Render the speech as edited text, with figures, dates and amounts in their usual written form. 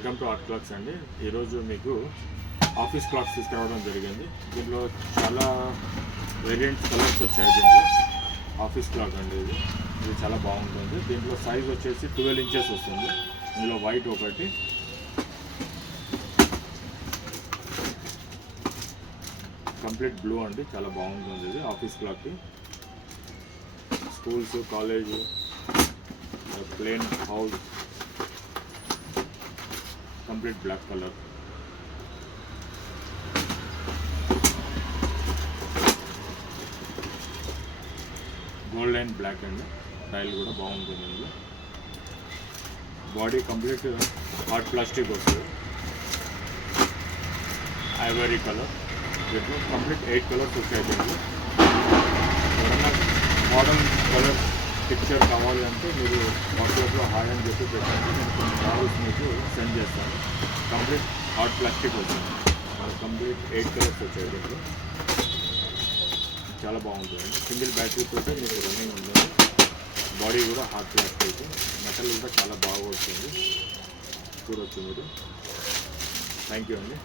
Welcome to art clocks అండి. ఈరోజు మీకు ఆఫీస్ క్లాక్స్ తీసుకురావడం జరిగింది. దీంట్లో చాలా వేరియంట్స్ కలర్స్ వచ్చాయి. దీంట్లో ఆఫీస్ క్లాక్ అండి, ఇది చాలా బాగుంటుంది. దీంట్లో సైజ్ వచ్చేసి 12 ఇంచెస్ వస్తుంది. ఇందులో వైట్ ఒకటి, కంప్లీట్ బ్లూ అండి, చాలా బాగుంటుంది. ఇది ఆఫీస్ క్లాక్కి schools, college, plain house, complete black colour. Gold and black అండి, స్టైల్ కూడా బాగుంటుంది. ఇందులో బాడీ కంప్లీట్ హార్డ్ ప్లాస్టిక్ వస్తుంది, ఐవరీ కలర్. దీంట్లో కంప్లీట్ 8 కలర్స్ వచ్చాయి. దీంట్లో ఎవరైనా మోడల్ కలర్ పిక్చర్ కావాలి అంటే మీరు వాట్సాప్లో హాయ్ అని చెప్పి పెట్టండి, నేను కొన్ని మోడల్స్ మీకు సెండ్ చేస్తాను. కంప్లీట్ హార్డ్ ప్లాస్టిక్ వచ్చింది, కంప్లీట్ 8 కలర్స్ వచ్చాయి. దీంట్లో చాలా బాగుంటుంది. సింగిల్ బ్యాటరీతో మీకు రన్నింగ్ ఉంటుంది. బాడీ కూడా హార్డ్ ప్లాస్టిక్, మెటల్ కూడా చాలా బాగా వచ్చింది, చూడవచ్చు మీరు. థ్యాంక్ యూ అండి.